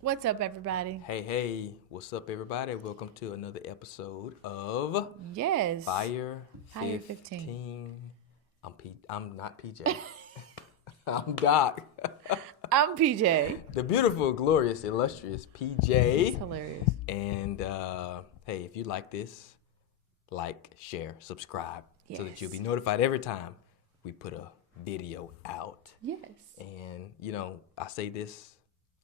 What's up, everybody? Hey, what's up, everybody? Welcome to another episode of Yes. Fire Fire 15. 15. I'm not PJ. I'm Doc. I'm PJ. The beautiful, glorious, illustrious PJ. It's hilarious. And hey, if you like this, like, share, subscribe, so that you'll be Yes. notified every time we put a video out. Yes. And I say this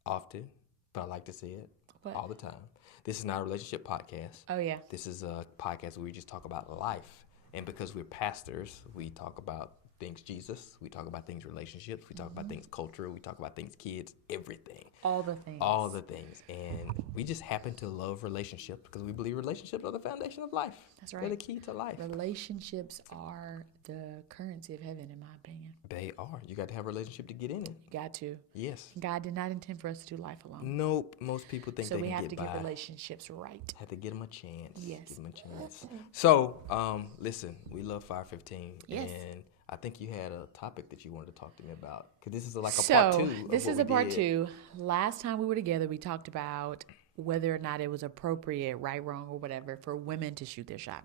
often, but I like to say it What? all the time. This is not a relationship podcast. Oh, yeah. This is a podcast where we just talk about life. And because we're pastors, we talk about things Jesus. We talk about things relationships. We talk about things culture. We talk about things kids, everything. All the things. All the things. And we just happen to love relationships because we believe relationships are the foundation of life. That's right. They're the key to life. Relationships are the currency of heaven, in my opinion. They are. You got to have a relationship to get in it. You got to. Yes. God did not intend for us to do life alone. Nope. Most people think So they we can have to get get by. relationships right. Have to get them a chance. Yes. Give them a chance. So, listen, we love Fire 15. Yes. And I think you had a topic that you wanted to talk to me about. Because this is like a So, part two. of this what is we a part did. 2. Last time we were together, we talked about whether or not it was appropriate, right, wrong, or whatever, for women to shoot their shot.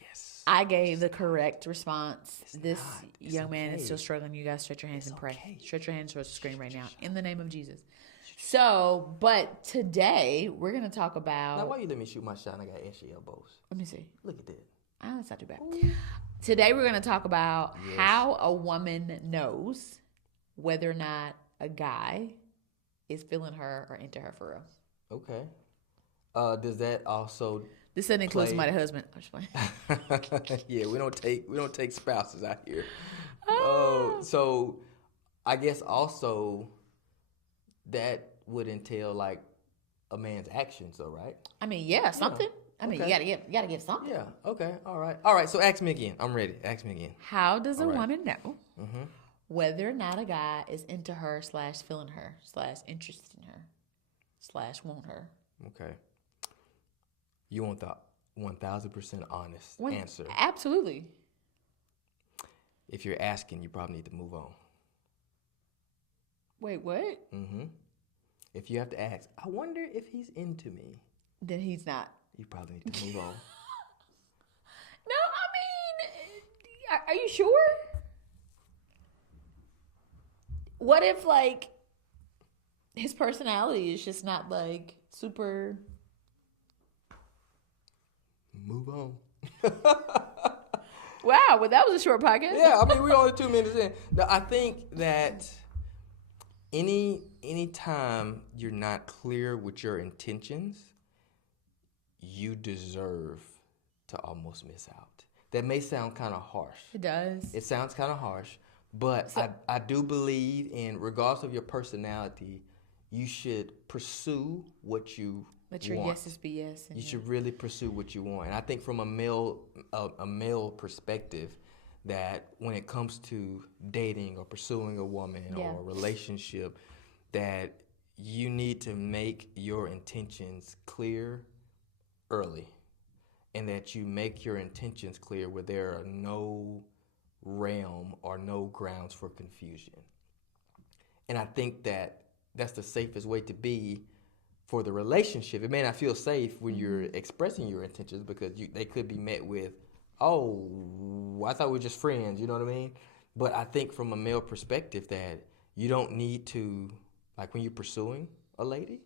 Yes. I gave the correct response. This not. It's young man is okay. still struggling. You guys stretch your hands and pray. okay. Stretch your hands towards the screen right now in the name of Jesus. So, but today we're going to talk Now, about. why you let me shoot my shot and I got ashy elbows? Let me see. Look at that. Oh, that's not too bad. Today we're going to talk about Yes. how a woman knows whether or not a guy is feeling her or into her for real. Okay. Does that also... This doesn't include Play. somebody's husband. I'm just playing. Yeah, we don't take spouses out here. Oh, so I guess also that would entail like a man's actions, though, right? I mean, yeah, something. I mean, Okay. you gotta give something. Yeah. Okay. All right. So ask me again. I'm ready. Ask me again. How does a All right. woman know Mm-hmm. whether or not a guy is into her / feeling her / interested in her / want her? Okay. You want the 1,000% honest answer. Absolutely. If you're asking, you probably need to move on. Wait, what? Mm-hmm. If you have to ask, I wonder if he's into me. Then he's not. You probably need to move on. No, I mean, are you sure? What if, like, his personality is just not, like, super... Move on. Wow, well, that was a short podcast. Yeah, I mean, we're only 2 minutes in. Now, I think that any time you're not clear with your intentions, you deserve to almost miss out. That may sound kind of harsh. It does. It sounds kind of harsh, but I do believe in, regardless of your personality, you should pursue what you Let your want. yeses be yes. And You should really pursue what you want. And I think from a male perspective, that when it comes to dating or pursuing a woman Yeah. or a relationship, that you need to make your intentions clear early. And that you make your intentions clear where there are no realm or no grounds for confusion. And I think that that's the safest way to be for the relationship. It may not feel safe when you're expressing your intentions because they could be met with, oh, I thought we were just friends, you know what I mean? But I think from a male perspective that you don't need to, like when you're pursuing a lady,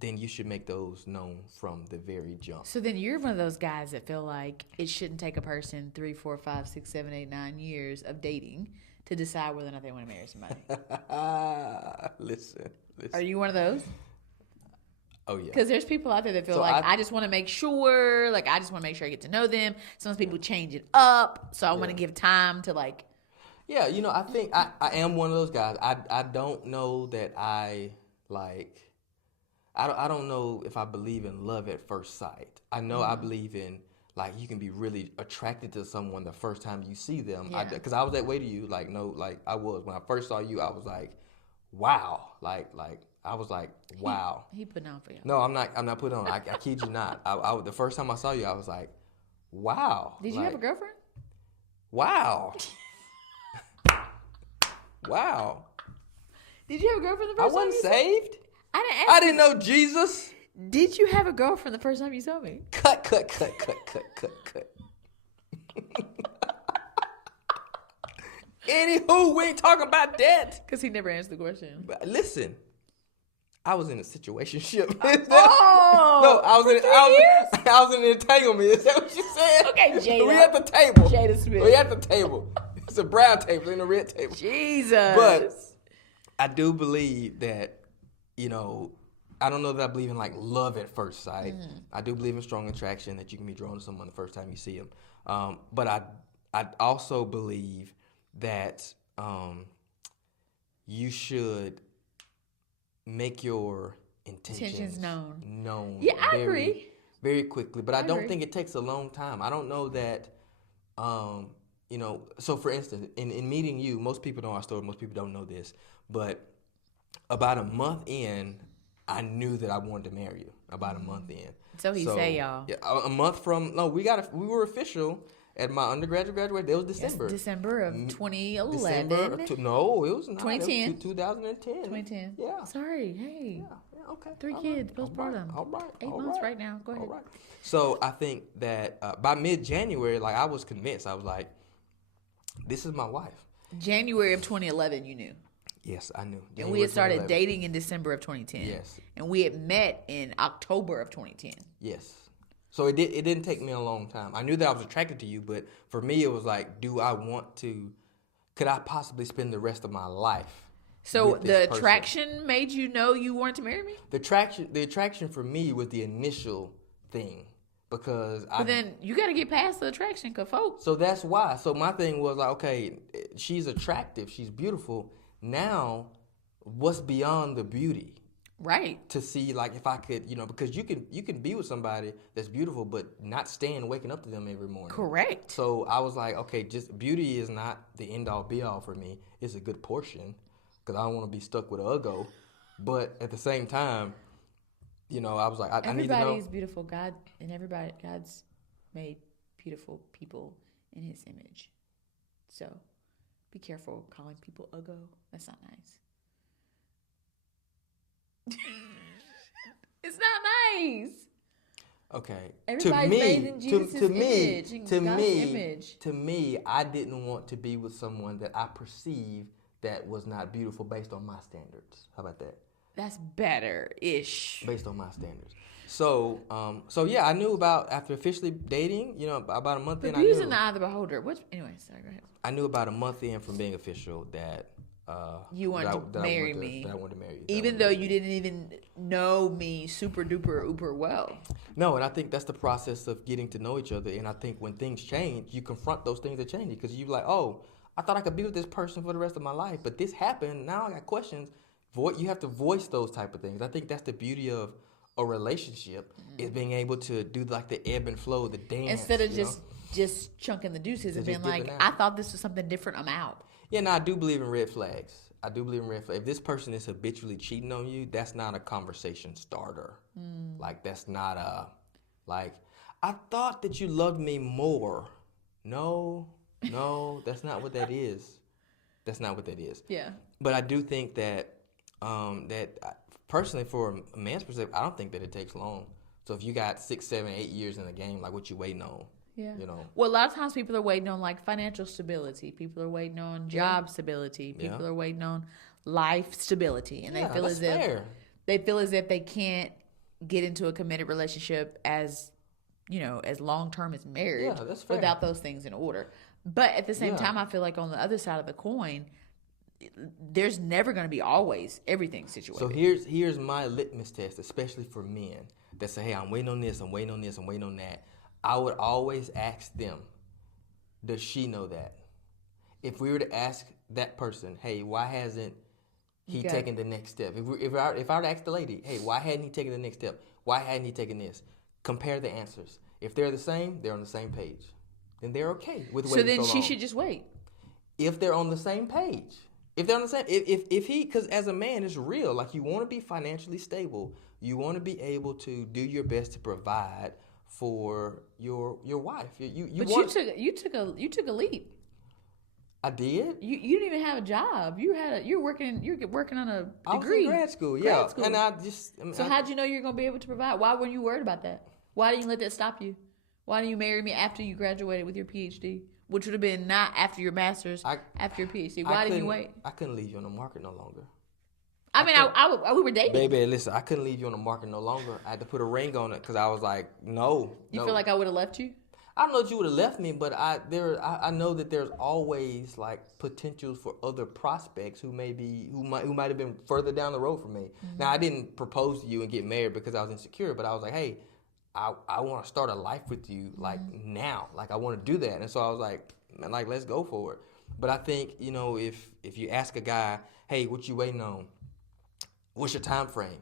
then you should make those known from the very jump. So then you're one of those guys that feel like it shouldn't take a person 3, 4, 5, 6, 7, 8, 9 years of dating to decide whether or not they want to marry somebody. Listen. Are you one of those? Oh, yeah. Because there's people out there that feel So like I just want to make sure, like I just want to make sure I get to know them. Sometimes people change it up, so I want to give time to like. Yeah, I think I am one of those guys. I don't know that I don't know if I believe in love at first sight. I know I believe in like you can be really attracted to someone the first time you see them. Yeah. Because I was that way to you. Like I was when I first saw you. I was like, wow. Like I was like, wow. He putting on for you. No, I'm not putting on. I kid you not. I the first time I saw you, I was like, wow. Did you have a girlfriend? Wow. Wow. Did you have a girlfriend the I first time? wasn't saved. I didn't ask I didn't know Jesus. Did you have a girlfriend the first time you saw me? Cut. Anywho, we ain't talking about that. Because he never answered the question. But listen, I was in a situationship. Oh, No, I was in an entanglement. Is that what you said? Okay, Jada. We at the table. Jada Smith. We at the table. It's a brown table, ain't a red table. Jesus. But I do believe that, you know, I don't know that I believe in like love at first sight. I do believe in strong attraction, that you can be drawn to someone the first time you see them. But I also believe that you should make your intentions known. Yeah, I agree. Very quickly. But I don't agree. think it takes a long time. I don't know that, you know, so for instance, in meeting you, most people know our story, most people don't know this, but about a month in, I knew that I wanted to marry you. About a month in. So he say, y'all. Yeah, a month from, no, we were official at my undergraduate graduation. It was December. Yes, December of 2011. No, it was not. 2010. It was 2010. 2010. Yeah. Sorry. Hey. Yeah, okay. 3 All kids, right. postpartum. All right. 8 months right now. Go ahead. All right. So I think that by mid-January, like I was convinced. I was like, this is my wife. January of 2011, you knew. Yes, I knew. And we had started dating in December of 2010. Yes. And we had met in October of 2010. Yes. So it didn't take me a long time. I knew that I was attracted to you, but for me it was like, could I possibly spend the rest of my life? So with this the person? attraction made you know you wanted to marry me? The attraction for me was the initial thing, because But then you got to get past the attraction, because folks. So that's why. So my thing was like, okay, she's attractive, she's beautiful. Now, what's beyond the beauty? Right. To see, like, if I could, you know, because you can be with somebody that's beautiful, but not staying waking up to them every morning. Correct. So I was like, okay, just beauty is not the end all be all for me. It's a good portion, because I don't want to be stuck with an uggo. But at the same time, you know, I was like, I need to know. Everybody's beautiful. God's made beautiful people in His image. So be careful calling people uggo. That's not nice. It's not nice. Okay. Everybody's made in Jesus' image, in God's image. To me, I didn't want to be with someone that I perceived that was not beautiful based on my standards. How about that? That's better-ish. Based on my standards. So yeah, I knew after officially dating, you know, about a month in. But beauty's in the eye of the beholder. Anyway, sorry, go ahead. I knew about a month in from being official that you wanted to marry me. That I wanted to marry you. Even though you didn't even know me super duper uber well. No, and I think that's the process of getting to know each other. And I think when things change, you confront those things that change, because you're like, oh, I thought I could be with this person for the rest of my life, but this happened. Now I got questions. You have to voice those type of things. I think that's the beauty of a relationship, is being able to do like the ebb and flow, the dance. Instead of just chunking the deuces and being like, I thought this was something different, I'm out. Yeah, no, I do believe in red flags. If this person is habitually cheating on you, that's not a conversation starter. Like, that's not I thought that you loved me more. No, that's not what that is. That's not what that is. Yeah. But I do think that, personally, for a man's perspective, I don't think that it takes long. So if you got 6, 7, 8 years in the game, like, what you waiting on? Yeah. You know. Well, a lot of times people are waiting on like financial stability. People are waiting on job stability. People are waiting on life stability, and they feel as if they can't get into a committed relationship as long term as marriage without those things in order. But at the same time, I feel like on the other side of the coin, there's never going to be always everything situated. So here's my litmus test, especially for men that say, hey, I'm waiting on this, I'm waiting on this, I'm waiting on that. I would always ask them, does she know that? If we were to ask that person, hey, why hasn't he taken the next step? If I were to ask the lady, hey, why hadn't he taken the next step? Why hadn't he taken this? Compare the answers. If they're the same, they're on the same page. Then they're okay with waiting so long. So then she should just wait. If they're on the same page. If they're on the same, if he, because as a man, it's real. Like, you want to be financially stable. You want to be able to do your best to provide for your wife. You took a leap. I did. You didn't even have a job. You're working on a degree. I was in grad school, yeah. Grad school. And So how'd you know you're gonna be able to provide? Why were you worried about that? Why didn't you let that stop you? Why didn't you marry me after you graduated with your PhD? Which would have been not after your master's, after your PhD. Why didn't you wait? I couldn't leave you on the market no longer. We were dating. Baby, listen, I couldn't leave you on the market no longer. I had to put a ring on it because I was like, no. You feel like I would have left you? I don't know that you would have left me, but I know that there's always like potentials for other prospects who might have been further down the road from me. Mm-hmm. Now I didn't propose to you and get married because I was insecure, but I was like, hey, I want to start a life with you like now, like I want to do that, and so I was like, man, like let's go for it. But I think if you ask a guy, hey, what you waiting on? What's your time frame?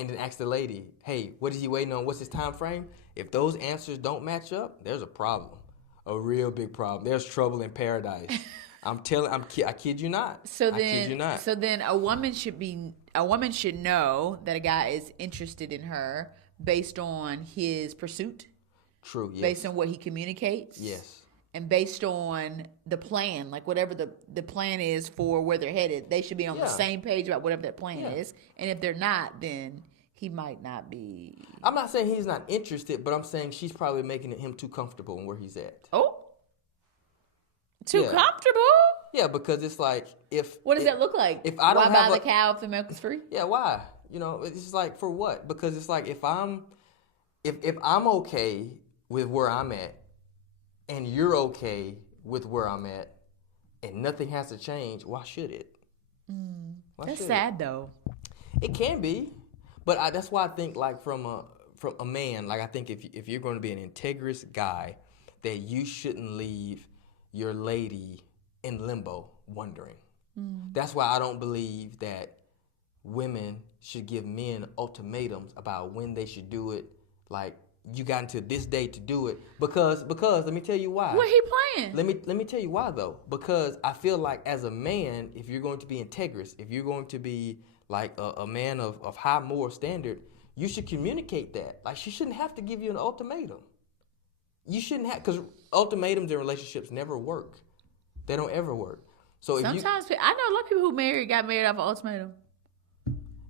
And then ask the lady, hey, what is he waiting on? What's his time frame? If those answers don't match up, there's a problem, a real big problem. There's trouble in paradise. I kid you not. I kid you not. So then a woman should know that a guy is interested in her based on his pursuit. True. Yes. Based on what he communicates. Yes. And based on the plan, like whatever the plan is for where they're headed, they should be on the same page about whatever that plan is. And if they're not, then he might not be. I'm not saying he's not interested, but I'm saying she's probably making him too comfortable in where he's at. Oh, too comfortable? Yeah, because it's like what does that look like? If I don't why buy the cow if the milk is free? Yeah, why? It's just like for what? Because it's like if I'm okay with where I'm at, and you're okay with where I'm at, and nothing has to change, why should it? That's sad, though. It can be, but that's why I think, like, from a man, like, I think if you're going to be an integrous guy, that you shouldn't leave your lady in limbo wondering. That's why I don't believe that women should give men ultimatums about when they should do it, like, you got until this day to do it because let me tell you why. What he playing? Let me tell you why though. Because I feel like as a man, if you're going to be integrous, if you're going to be like a man of high moral standard, you should communicate that. Like she shouldn't have to give you an ultimatum. You shouldn't have, because ultimatums in relationships never work. They don't ever work. So sometimes I know a lot of people who got married off an ultimatum.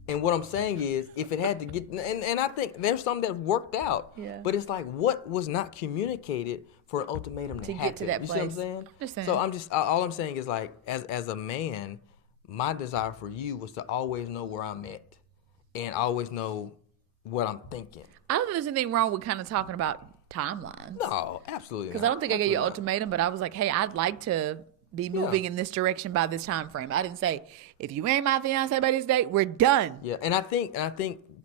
And what I'm saying is, if it had to get, and I think there's some that worked out, but it's like, what was not communicated for an ultimatum to happen? Get to that place. You see what I'm saying? So all I'm saying is like, as a man, my desire for you was to always know where I'm at, and always know what I'm thinking. I don't think there's anything wrong with kind of talking about timelines. No, absolutely. Because I don't think I gave you an ultimatum, but I was like, hey, I'd like to be moving in this direction by this time frame. I didn't say, if you ain't my fiance by this date, we're done. Yeah, and I think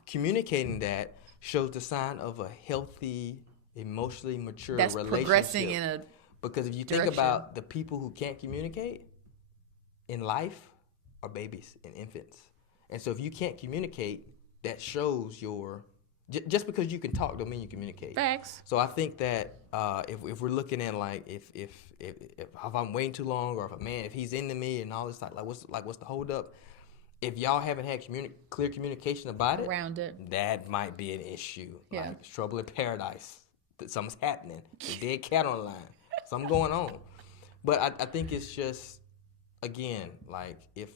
communicating that shows the sign of a healthy, emotionally mature relationship. That's progressing in a because if you think about the people who can't communicate in life are babies and infants. And so if you can't communicate, that shows your just because you can talk don't mean you communicate. Facts. So I think that if we're looking at like if I'm waiting too long, or if he's into me and all this what's the hold up? If y'all haven't had clear communication about it around it, that might be an issue. Yeah. Like it's trouble in paradise. That something's happening. The dead cat on the line. Something going on. But I think it's just, again, like if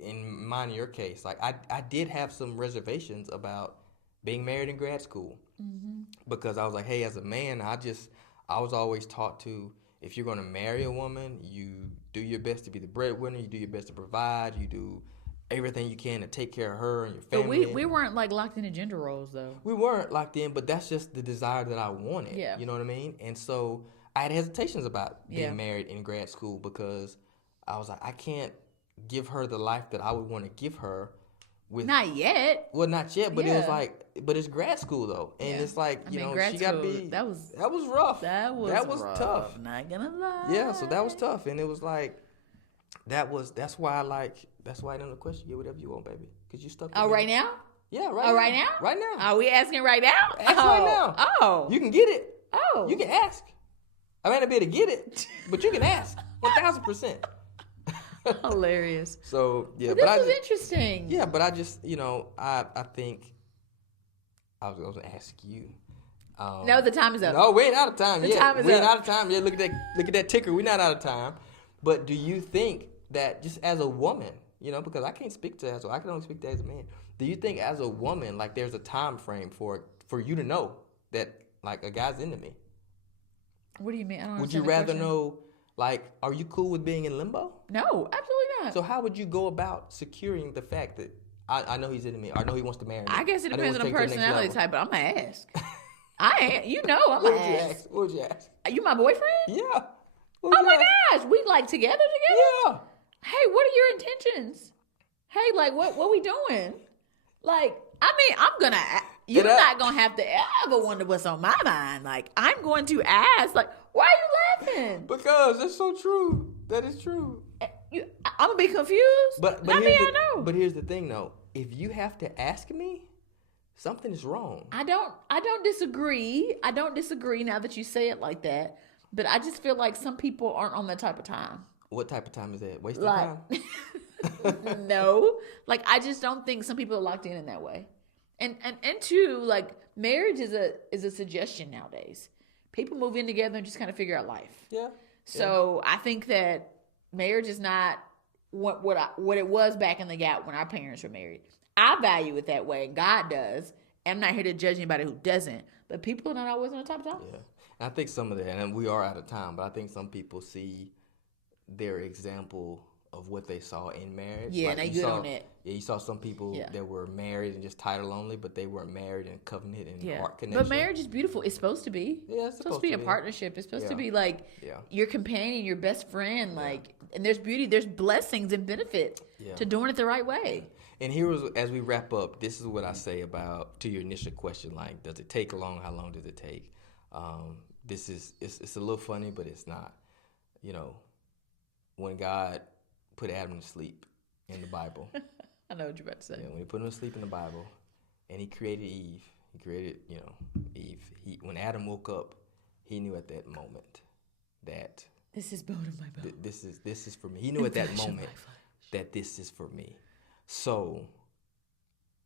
in mine and your case, like I did have some reservations about being married in grad school, because I was like, hey, as a man, I was always taught to, if you're going to marry a woman, you do your best to be the breadwinner, you do your best to provide, you do everything you can to take care of her and your family. But we weren't like locked into gender roles though. We weren't locked in, but that's just the desire that I wanted. Yeah. You know what I mean? And so I had hesitations about being married in grad school, because I was like, I can't give her the life that I would want to give her. Not yet. Well, not yet, but it was like, but it's grad school though, and it's like, you know, she got to be. That was rough. That was rough. Tough. Not gonna lie. Yeah, so that was tough, and it was like, that's why I didn't the question. Get whatever you want, baby, because you stuck. Oh, right now? Yeah, right. Oh, now. right now? Right now. Are we asking right now? Ask right now. Oh, you can get it. Oh, you can ask. I may not be able to get it, but you can ask 1,000%. Hilarious. So yeah, but this was interesting. Yeah, but I just, I think I was going to ask you. No, the time is up. No, we ain't out of time yet. The time is up. We ain't out of time yet. Look at that ticker. We're not out of time. But do you think that just as a woman, because I can't speak to that, so I can only speak to that as a man. Do you think as a woman, like there's a time frame for you to know that like a guy's into me? What do you mean? I don't Would you rather know, like, are you cool with being in limbo? No, absolutely not. So how would you go about securing the fact that I know he's into me, or I know he wants to marry me? I guess it depends on the personality type, but I'm gonna ask. I'm What gonna would you ask. ask? What would you ask? Are you my boyfriend? Yeah. Oh my gosh, we like together? Yeah. Hey, what are your intentions? Hey, like what we doing? Like, I mean, you're not gonna have to ever wonder what's on my mind. Like, I'm going to ask, like, why are you laughing? Because that's so true. That is true. I'm gonna be confused. But here's the thing, though. If you have to ask me, something is wrong. I don't disagree. I don't disagree now that you say it like that. But I just feel like some people aren't on that type of time. What type of time is that? Wasting time? No. Like, I just don't think some people are locked in that way. And two, like, marriage is a suggestion nowadays. People move in together and just kind of figure out life. Yeah. So I think that marriage is not what it was back in the gap when our parents were married. I value it that way. God does. And I'm not here to judge anybody who doesn't. But people are not always on the top time. Yeah. And I think some of that, and we are out of time, but I think some people see their example of what they saw in marriage. Yeah, like, and they good on it. Yeah, you saw some people that were married and just title only, but they weren't married in covenant and heart connection. But marriage is beautiful. It's supposed to be. Yeah, it's supposed to be a partnership. It's supposed to be like Yeah. your companion, your best friend. Like, and there's beauty, there's blessings and benefit to doing it the right way. And here was, as we wrap up, this is what I say about, to your initial question, like, does it take long? How long does it take? It's a little funny, but it's not. When God put Adam to sleep in the Bible. I know what you're about to say. Yeah, when he put him to sleep in the Bible, and he created Eve, Eve. When Adam woke up, he knew at that moment that this is bone of my bone. This is for me. He knew at that moment that this is for me. So,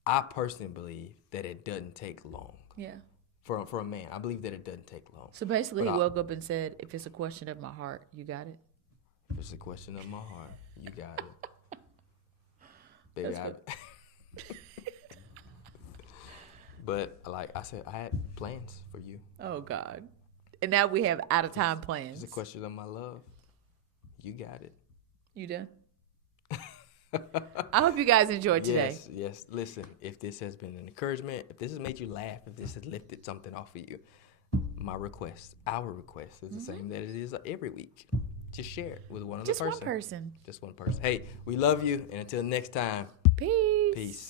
I personally believe that it doesn't take long. Yeah. For a man, I believe that it doesn't take long. So basically, he woke up and said, "If it's a question of my heart, you got it." If it's a question of my heart, you got it, baby. But like I said, I had plans for you. Oh God! And now we have out of time plans. It's a question of my love. You got it. You done? I hope you guys enjoyed today. Yes. Listen, if this has been an encouragement, if this has made you laugh, if this has lifted something off of you, our request is the same that it is every week. Just share it with one other person. Just one person. Just one person. Hey, we love you, and until next time. Peace. Peace.